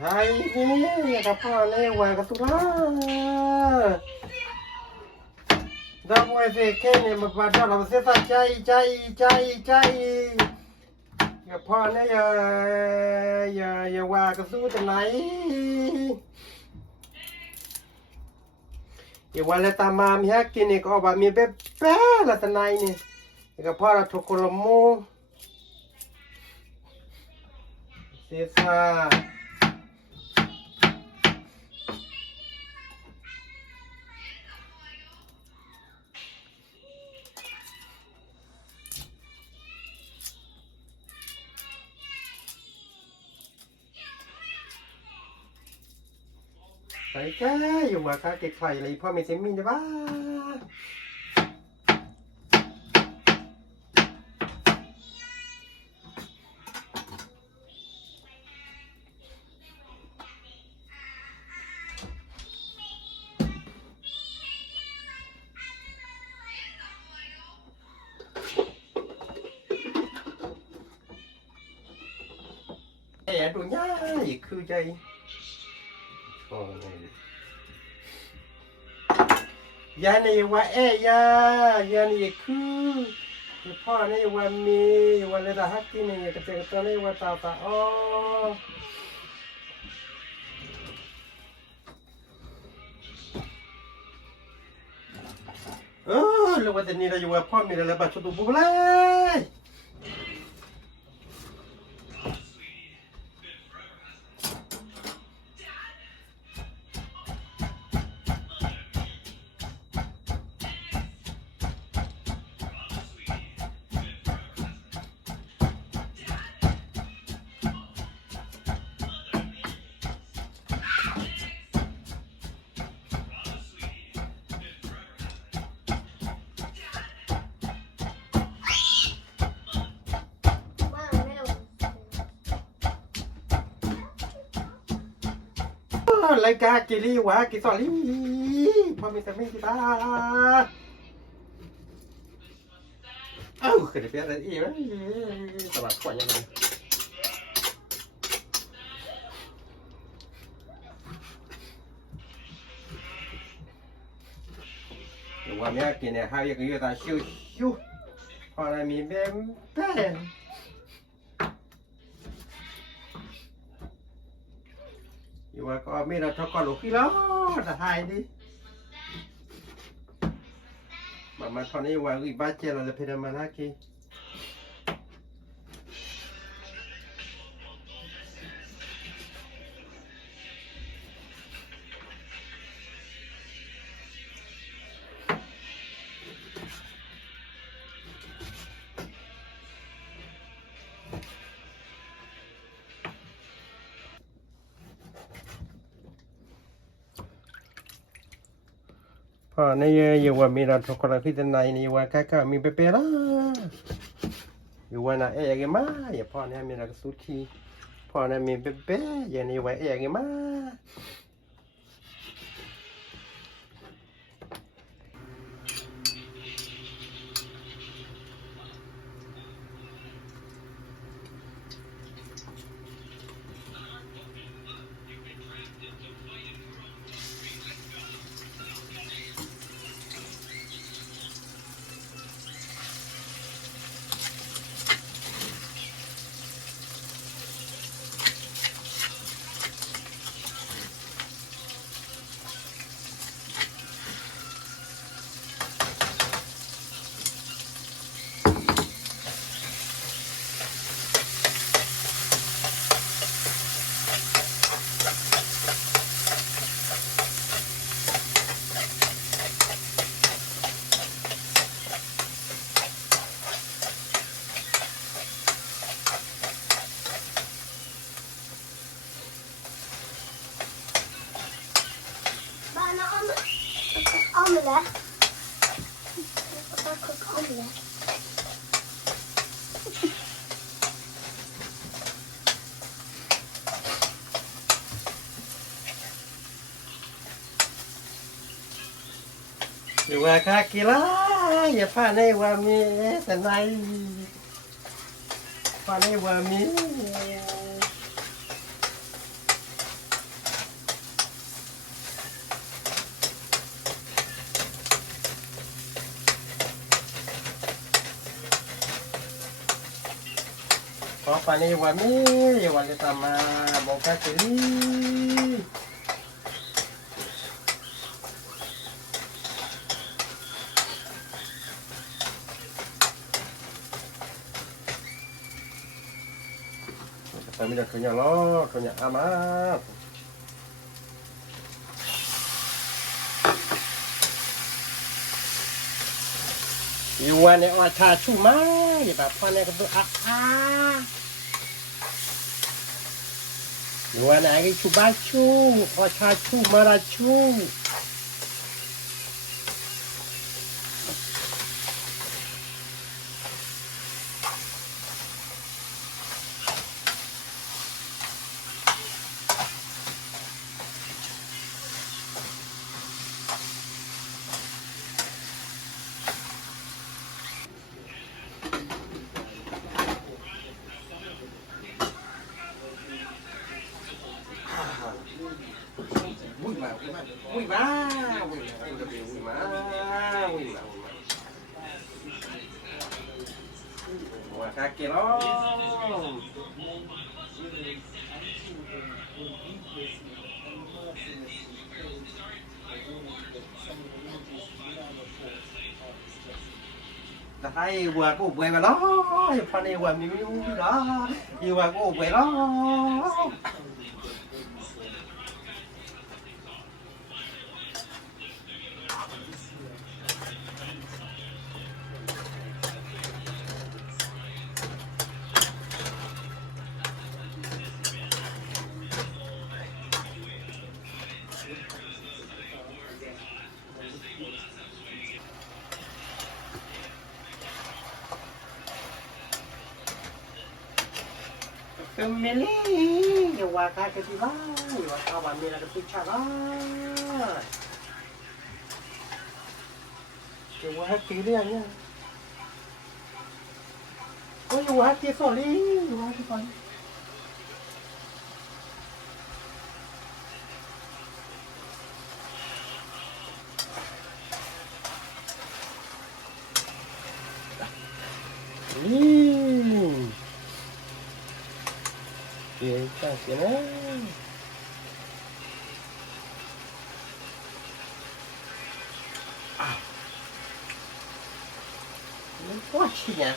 Hai ni apa lewat kat tu lah. Dah boleh fikir ni membaca lah mesti tak cai. Apa ni ya wah kat tu tenai. Ya wala tamam ya kini ko ba mi bebe la tenai ni. Ya apa lah tokolomu. Sisa. Đấy cái dùng mà cái kịch phải lấyพ่อ mình sẽ mình đấy ba 에 đồ nhá gì khư chơiยานี่ว่ายายานี่คือพ่อนี่ว่ามีว่าเลยตาฮักกินนี่กระเตงตัวนี่ว่าตาอ๋อแล้วว่าแต่นี่เราอยู่ว่าพ่อมีอะไรบ้างชุดบุบเลยรายการกิริวะกิสอรี่พ่อมีแต่ไม่กี่บ้าเคยได้เปลี่ยนอะไรอีกไหมสวัสดีก่อนยังไงหรือว่าเนี้ยกินเนี่ยให้ยังอยู่แต่ชิวพออะไรมีเบมแป้งอยู่ว่าก็ไม่เราทอกลูกพี่ล้อสหายดิมาตอนนี้ว่าอีบ้าเจเราจะเพดมานาคีในอยู่ว่ามีเราทุกคนที่จะในนี่ว่าแค่มีเปล่าอยู่ว่าน่ะยังมาอย่าพ่อเนี่ยมีเราสุชีพ่อเนี่ยมีเป๊ะอย่างนี้ว่ายังมาOmelette. Omelette. อยู่ว่าค่ากีฬาอย่าพลาดในว่ามีแต่ในพลาดในว่ามี apa nih wami wali sama bongkar kiri kami dah punya lo punya amat Iwan yang macam cuma ya bapak yang ketu Iwan lagi cuba macam cuma racu Ui Wah kaki loh. Hai vừa có bưởi mà đó, phần này vừa miu miu đó, vừa có bưởi đó. Kemeli, jawab kaki tiba, jawab kawan mila kepicha lah. Jawab hati dia nya. Oh jawab hati sorry, jawab hati sorry. Kita sini. Ini kuatnya.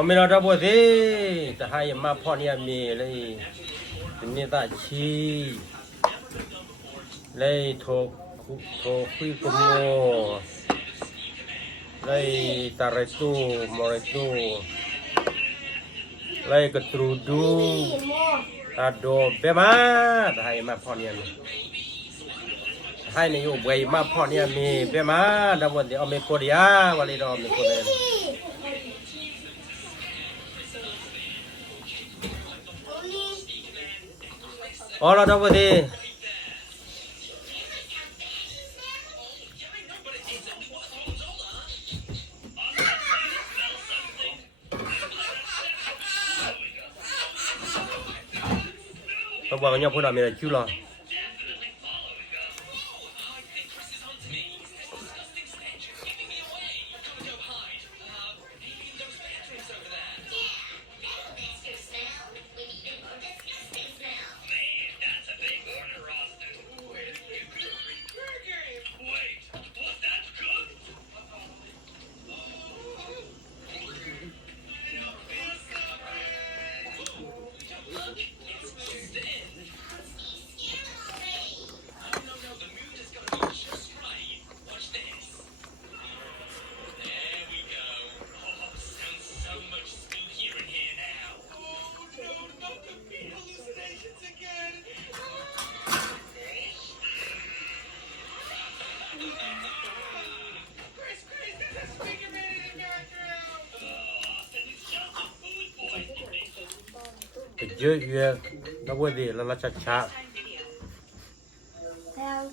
Mình ở đâu thế? Ta hay mà phò nhà mì lấyนี่ตาชีเลยโทคุยกุโมเลยตาเรตูมอเรตูเลยกระตรูดูตาโดเบมาta hay mà phò nhà mìให้ในอยู่ใบมาพอเนี่ยมีเบมาดาวน์เดี๋ยวมีโคเดียวันนี้เรามีโคเดียอ๋อเราดาวน์ดีเราบอกว่าเนี่ยพูดอะไรมีอะไรคิวหรอ dưa nó quên gì là chặt chặt Theo.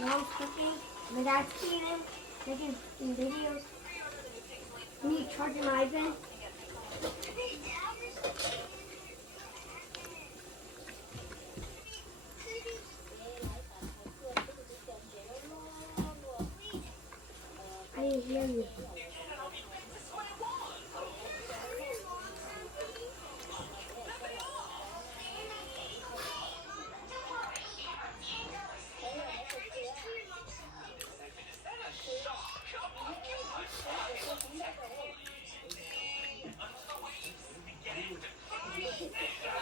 Mom's cooking. My dad's cleaning. Making videos. Me charging my iPad. I didn't hear you.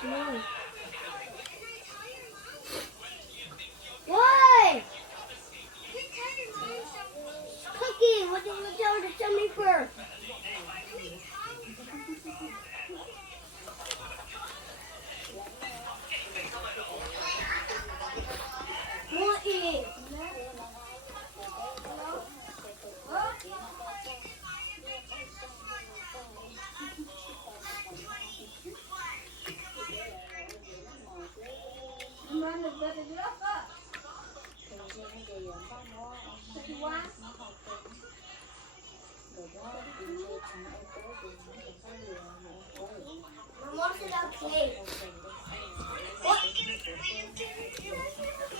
No. What? Cookie, what did you tell her to tell me first? What is? Mom said okay. What?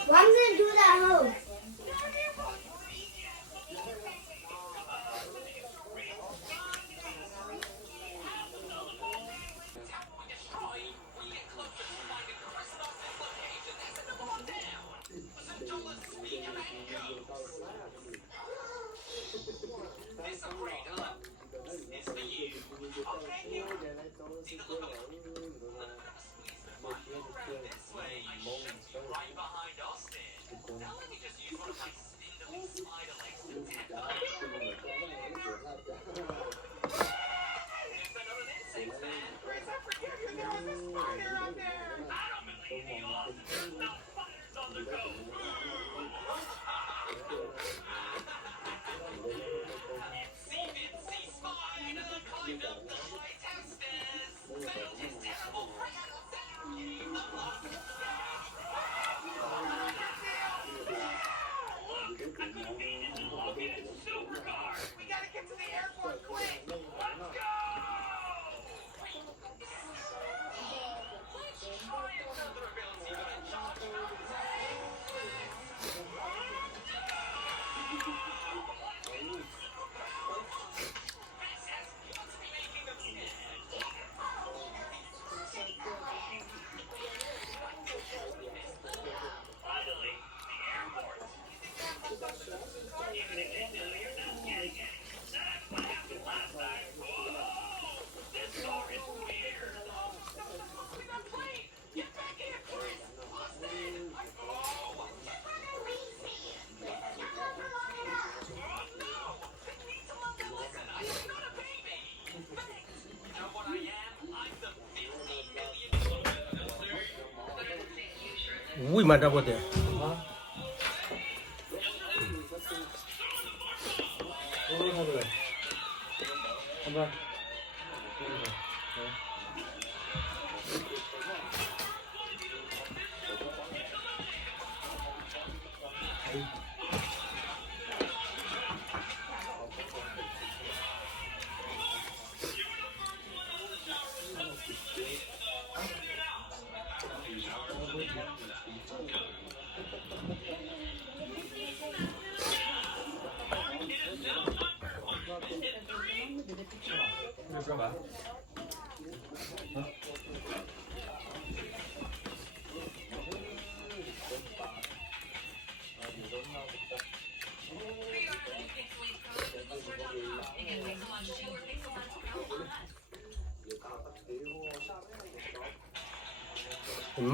Well, I'm gonna do that at home. ui mà đâu có tiền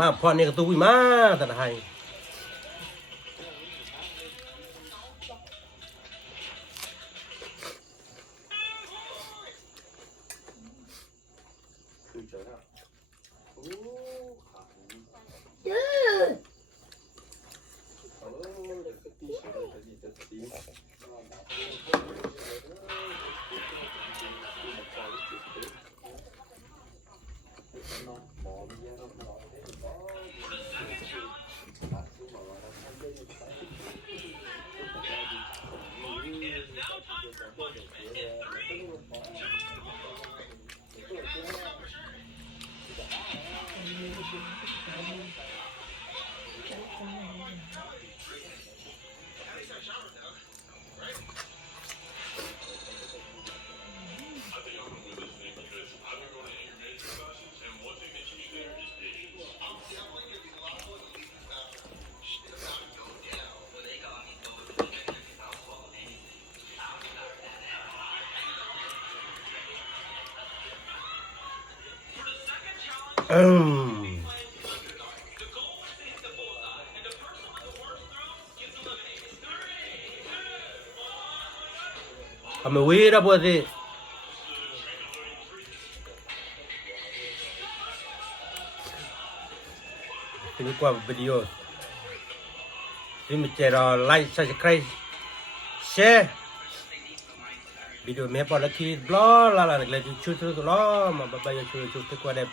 มาพ่อเนี่ยก็ตุ้ยมาแต่ไทยทำไมวิ่งระเบิดสิทีนี้กว่าวิดีโอที่มีเจอไลค์ subscribe share วิดีโอแม่พอแล้วที่บล็อกละละเลยช่วยตัวล้อมาบายช่วยตัวกว่าเด็บ